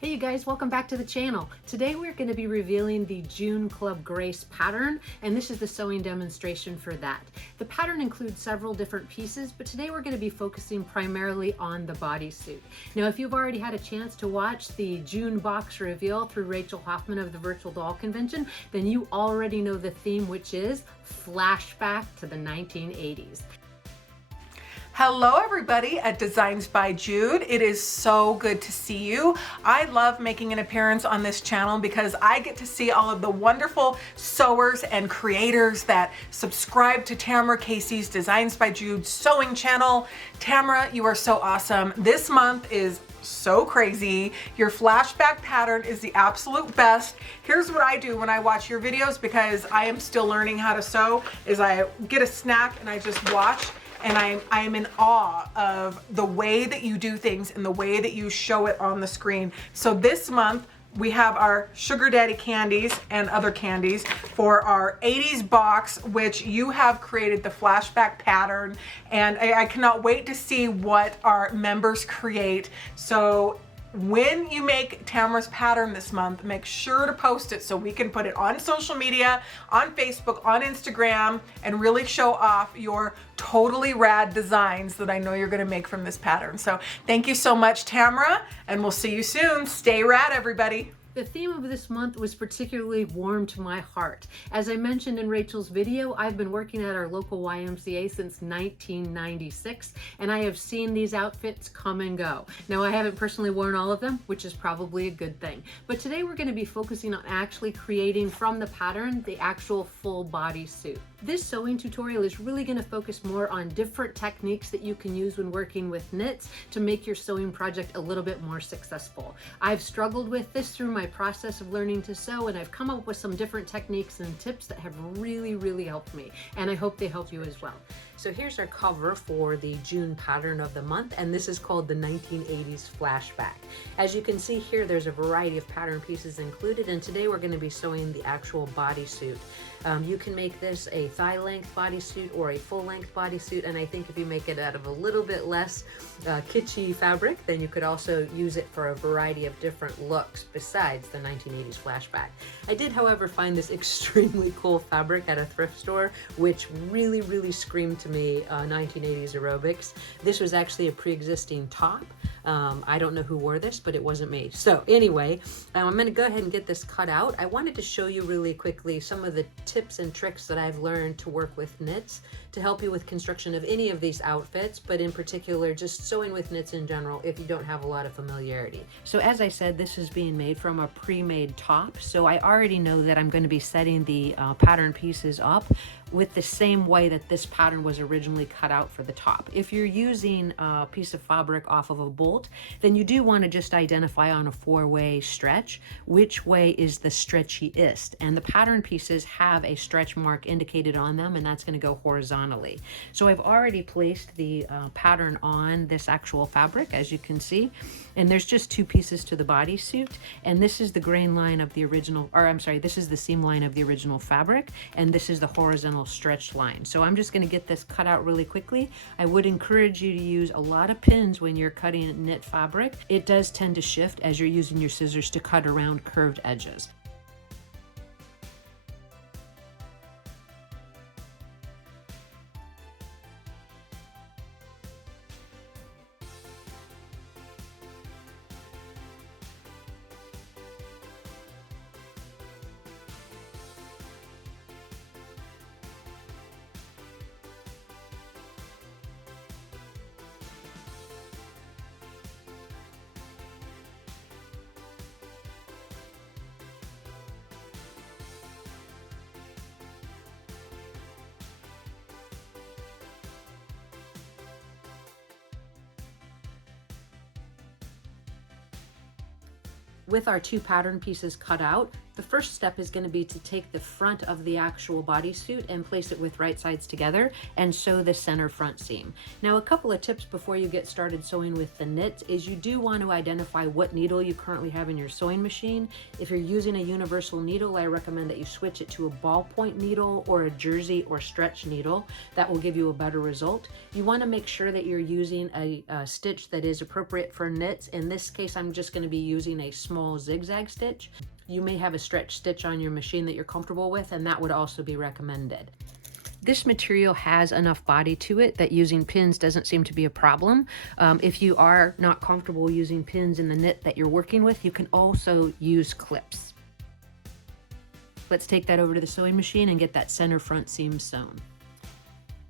Hey you guys, welcome back to the channel. Today we're going to be revealing the June Club Grace pattern, and this is the sewing demonstration for that. The pattern includes several different pieces, but today we're going to be focusing primarily on the bodysuit. Now, if you've already had a chance to watch the June box reveal through Rachel Hoffman of the Virtual Doll Convention, then you already know the theme, which is Flashback to the 1980s. Hello everybody at Designs by Jude. It is so good to see you. I love making an appearance on this channel because I get to see all of the wonderful sewers and creators that subscribe to Tamara Casey's Designs by Jude sewing channel. Tamara, you are so awesome. This month is so crazy. Your flashback pattern is the absolute best. Here's what I do when I watch your videos, because I am still learning how to sew, is I get a snack and I just watch. And I am in awe of the way that you do things and the way that you show it on the screen. So this month we have our Sugar Daddy candies and other candies for our 80s box, which you have created the flashback pattern. And I cannot wait to see what our members create. So when you make Tamara's pattern this month, make sure to post it so we can put it on social media, on Facebook, on Instagram, and really show off your totally rad designs that I know you're going to make from this pattern. So thank you so much, Tamara, and we'll see you soon. Stay rad, everybody. The theme of this month was particularly warm to my heart. As I mentioned in Rachel's video, I've been working at our local YMCA since 1996, and I have seen these outfits come and go. Now, I haven't personally worn all of them, which is probably a good thing. But today we're going to be focusing on actually creating from the pattern the actual full body suit. This sewing tutorial is really going to focus more on different techniques that you can use when working with knits to make your sewing project a little bit more successful. I've struggled with this through my process of learning to sew, and I've come up with some different techniques and tips that have really helped me, and I hope they help you as well. So here's our cover for the June pattern of the month, and this is called the 1980s Flashback. As you can see here, there's a variety of pattern pieces included, and today we're going to be sewing the actual bodysuit. You can make this a thigh-length bodysuit or a full-length bodysuit, and I think if you make it out of a little bit less kitschy fabric, then you could also use it for a variety of different looks besides the 1980s Flashback. I did, however, find this extremely cool fabric at a thrift store, which really screamed to me 1980s aerobics. This was actually a pre-existing top. I don't know who wore this, but it wasn't me. So anyway, I'm going to go ahead and get this cut out. I wanted to show you really quickly some of the tips and tricks that I've learned to work with knits to help you with construction of any of these outfits, but in particular just sewing with knits in general if you don't have a lot of familiarity. So as I said, this is being made from a pre-made top, so I already know that I'm going to be setting the pattern pieces up with the same way that this pattern was originally cut out for the top. If you're using a piece of fabric off of a bolt, then you do want to just identify on a four-way stretch which way is the stretchiest, and the pattern pieces have a stretch mark indicated on them, and that's going to go horizontally. So I've already placed the pattern on this actual fabric, as you can see, and there's just two pieces to the bodysuit, and this is the grain line of the original, or I'm sorry, this is the seam line of the original fabric, and this is the horizontal stretch line. So I'm just going to get this cut out really quickly. I would encourage you to use a lot of pins when you're cutting knit fabric. It does tend to shift as you're using your scissors to cut around curved edges. With our two pattern pieces cut out, The first step is going to be to take the front of the actual bodysuit and place it with right sides together and sew the center front seam. Now, a couple of tips before you get started sewing with the knits is you do want to identify what needle you currently have in your sewing machine. If you're using a universal needle, I recommend that you switch it to a ballpoint needle or a jersey or stretch needle. That will give you a better result. You want to make sure that you're using a stitch that is appropriate for knits. In this case, I'm just going to be using a small zigzag stitch. You may have a stretch stitch on your machine that you're comfortable with, and that would also be recommended. This material has enough body to it that using pins doesn't seem to be a problem. If you are not comfortable using pins in the knit that you're working with, you can also use clips. Let's take that over to the sewing machine and get that center front seam sewn.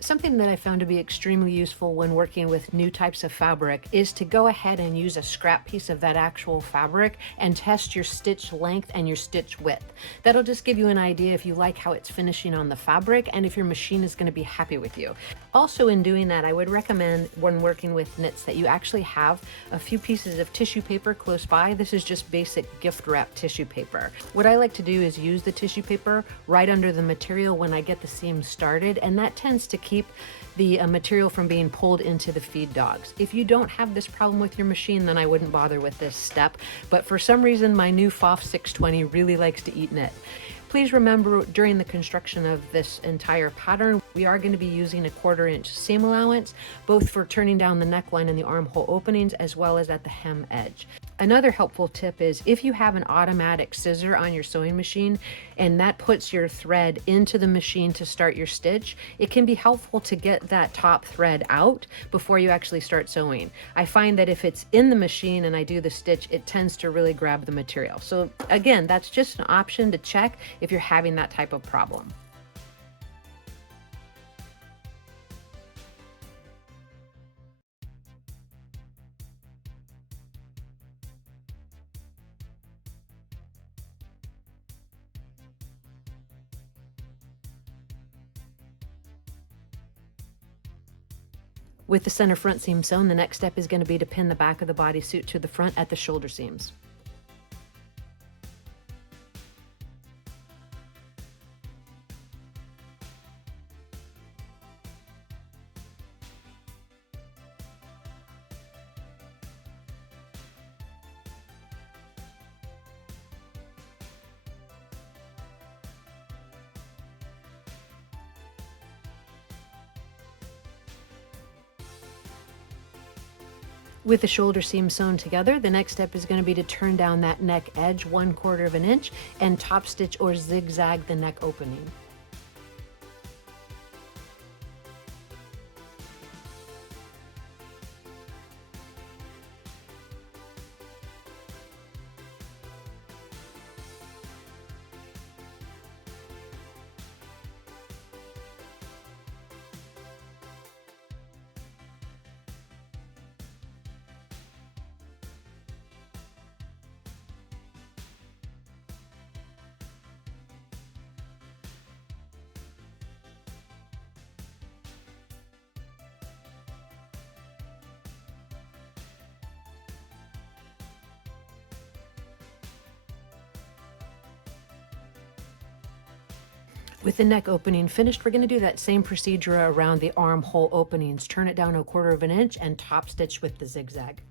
Something that I found to be extremely useful when working with new types of fabric is to go ahead and use a scrap piece of that actual fabric and test your stitch length and your stitch width. That'll just give you an idea if you like how it's finishing on the fabric and if your machine is going to be happy with you. Also, in doing that, I would recommend when working with knits that you actually have a few pieces of tissue paper close by. This is just basic gift wrap tissue paper. What I like to do is use the tissue paper right under the material when I get the seam started, and that tends to keep the material from being pulled into the feed dogs. If you don't have this problem with your machine, then I wouldn't bother with this step. But for some reason, my new FOF 620 really likes to eat knit. Please remember during the construction of this entire pattern, we are going to be using a 1/4 inch seam allowance, both for turning down the neckline and the armhole openings, as well as at the hem edge. Another helpful tip is if you have an automatic scissor on your sewing machine and that puts your thread into the machine to start your stitch, it can be helpful to get that top thread out before you actually start sewing. I find that if it's in the machine and I do the stitch, it tends to really grab the material. So again, that's just an option to check if you're having that type of problem. With the center front seam sewn, the next step is going to be to pin the back of the bodysuit to the front at the shoulder seams. With the shoulder seam sewn together, the next step is going to be to turn down that neck edge 1/4 inch and top stitch or zigzag the neck opening. With the neck opening finished, we're going to do that same procedure around the armhole openings. Turn it down 1/4 inch and top stitch with the zigzag.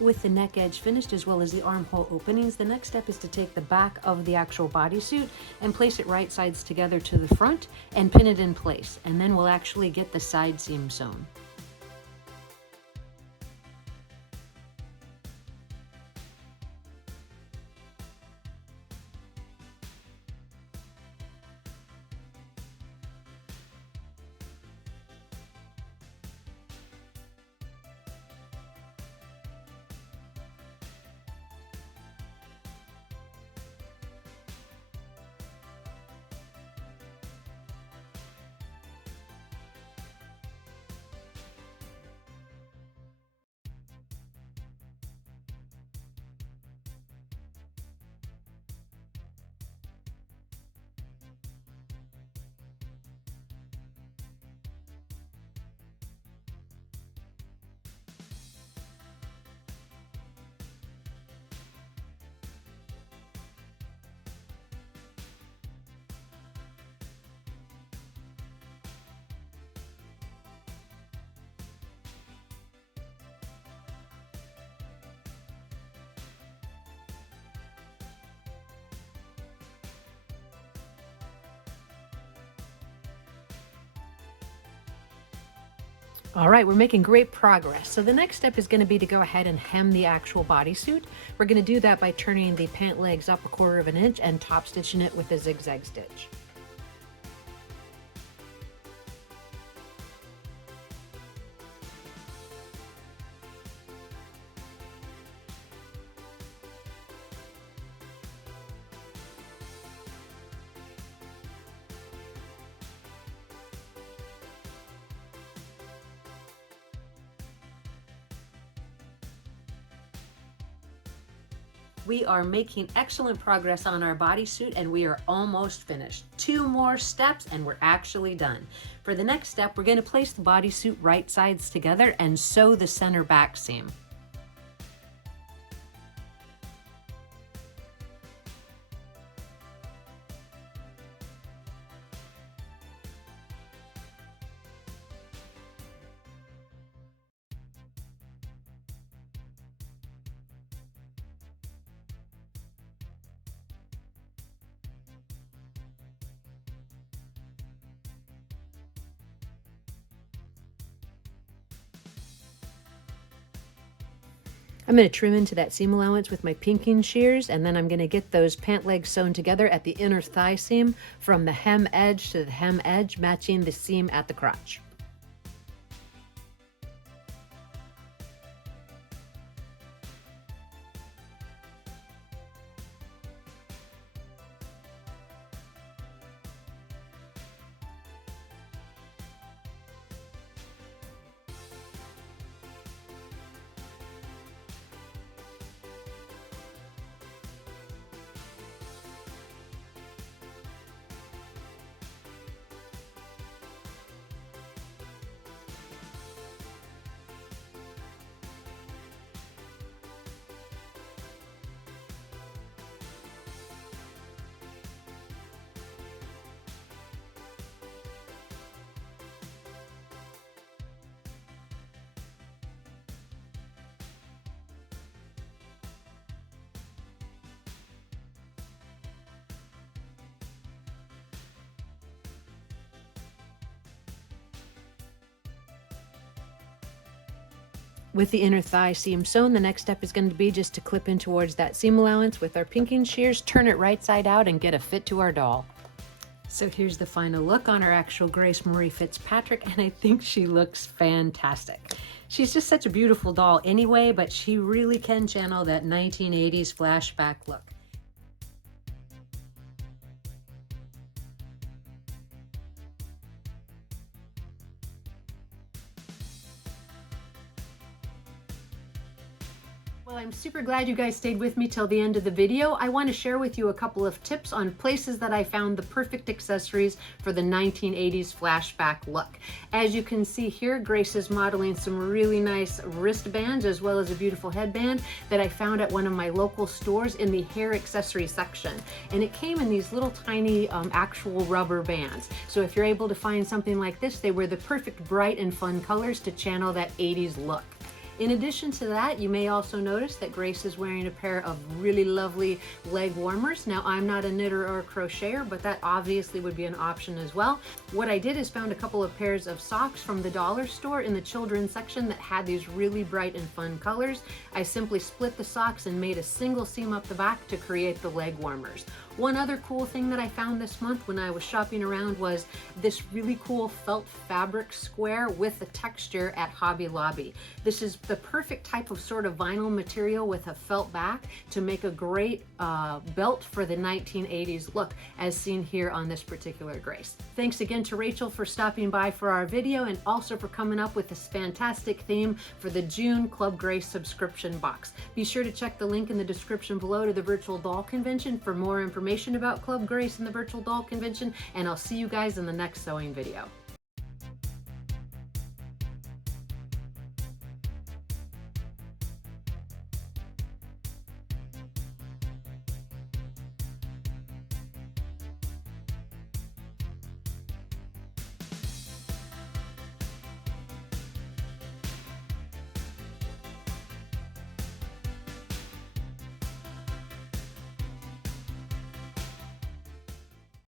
With the neck edge finished as well as the armhole openings, the next step is to take the back of the actual bodysuit and place it right sides together to the front and pin it in place. And then we'll actually get the side seam sewn. All right, we're making great progress. So the next step is going to be to go ahead and hem the actual bodysuit. We're going to do that by turning the pant legs up 1/4 inch and top stitching it with a zigzag stitch. We are making excellent progress on our bodysuit and we are almost finished. 2 more steps and we're actually done. For the next step, we're going to place the bodysuit right sides together and sew the center back seam. I'm going to trim into that seam allowance with my pinking shears, and then I'm going to get those pant legs sewn together at the inner thigh seam from the hem edge to the hem edge, matching the seam at the crotch. With the inner thigh seam sewn, the next step is going to be just to clip in towards that seam allowance with our pinking shears, turn it right side out, and get a fit to our doll. So here's the final look on our actual Grace Marie Fitzpatrick, and I think she looks fantastic. She's just such a beautiful doll anyway, but she really can channel that 1980s flashback look. Well, I'm super glad you guys stayed with me till the end of the video. I want to share with you a couple of tips on places that I found the perfect accessories for the 1980s flashback look. As you can see here, Grace is modeling some really nice wristbands as well as a beautiful headband that I found at one of my local stores in the hair accessory section. And it came in these little tiny actual rubber bands. So if you're able to find something like this, they were the perfect bright and fun colors to channel that 80s look. In addition to that, you may also notice that Grace is wearing a pair of really lovely leg warmers. Now, I'm not a knitter or a crocheter, but that obviously would be an option as well. What I did is found a couple of pairs of socks from the dollar store in the children's section that had these really bright and fun colors. I simply split the socks and made a single seam up the back to create the leg warmers. One other cool thing that I found this month when I was shopping around was this really cool felt fabric square with the texture at Hobby Lobby. This is the perfect type of sort of vinyl material with a felt back to make a great belt for the 1980s look, as seen here on this particular Grace. Thanks again to Rachel for stopping by for our video, and also for coming up with this fantastic theme for the June Club Grace subscription box. Be sure to check the link in the description below to the virtual doll convention for more information about Club Grace and the virtual doll convention, and I'll see you guys in the next sewing video.